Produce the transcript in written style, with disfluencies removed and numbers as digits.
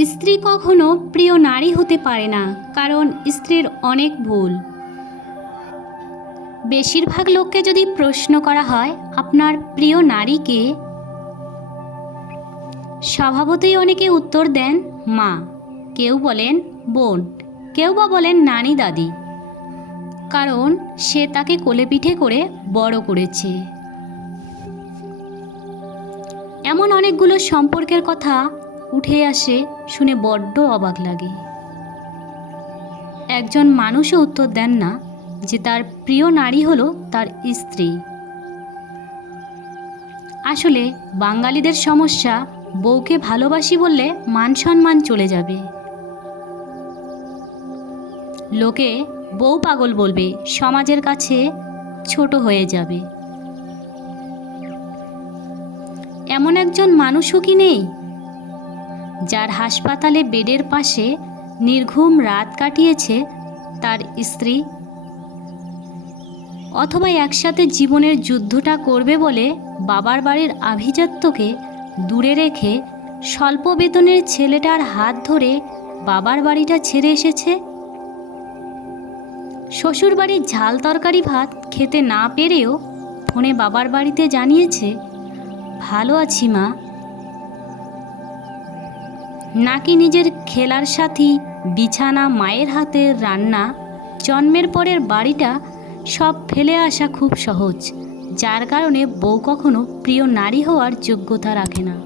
স্ত্রী কখনো প্রিয় নারী হতে পারে না, কারণ স্ত্রীর অনেক ভুল। বেশিরভাগ লোককে যদি প্রশ্ন করা হয় আপনার প্রিয় নারী কে, স্বভাবতই অনেকে উত্তর দেন মা, কেউ বলেন বোন, কেউ বা বলেন নানি দাদি, কারণ সে তাকে কোলেপিঠে করে বড় করেছে। এমন অনেকগুলো সম্পর্কের কথা উঠে আসে, শুনে বড্ড অবাক লাগে। একজন মানুষও উত্তর দেন না যে তার প্রিয় নারী হলো তার স্ত্রী। আসলে বাঙালিদের সমস্যা, বউকে ভালোবাসি বললে মান সম্মান চলে যাবে, লোকে বউ পাগল বলবে, সমাজের কাছে ছোট হয়ে যাবে। এমন একজন মানুষও কি নেই যার হাসপাতালে বেডের পাশে নির্ঘুম রাত কাটিয়েছে তার স্ত্রী, অথবা একসাথে জীবনের যুদ্ধটা করবে বলে বাবার বাড়ির আভিজাত্যকে দূরে রেখে স্বল্প বেতনের ছেলেটার হাত ধরে বাবার বাড়িটা ছেড়ে এসেছে। শ্বশুর বাড়ির ঝাল তরকারি ভাত খেতে না পেরেও ফোনে বাবার বাড়িতে জানিয়েছে ভালো আছি মা। নাকি নিজের খেলার সাথী, বিছানা, মায়ের হাতের রান্না, জন্মের পরের বাড়িটা সব ফেলে আসা খুব সহজ, যার কারণে বউ কখনো প্রিয় নারী হওয়ার যোগ্যতা রাখে না।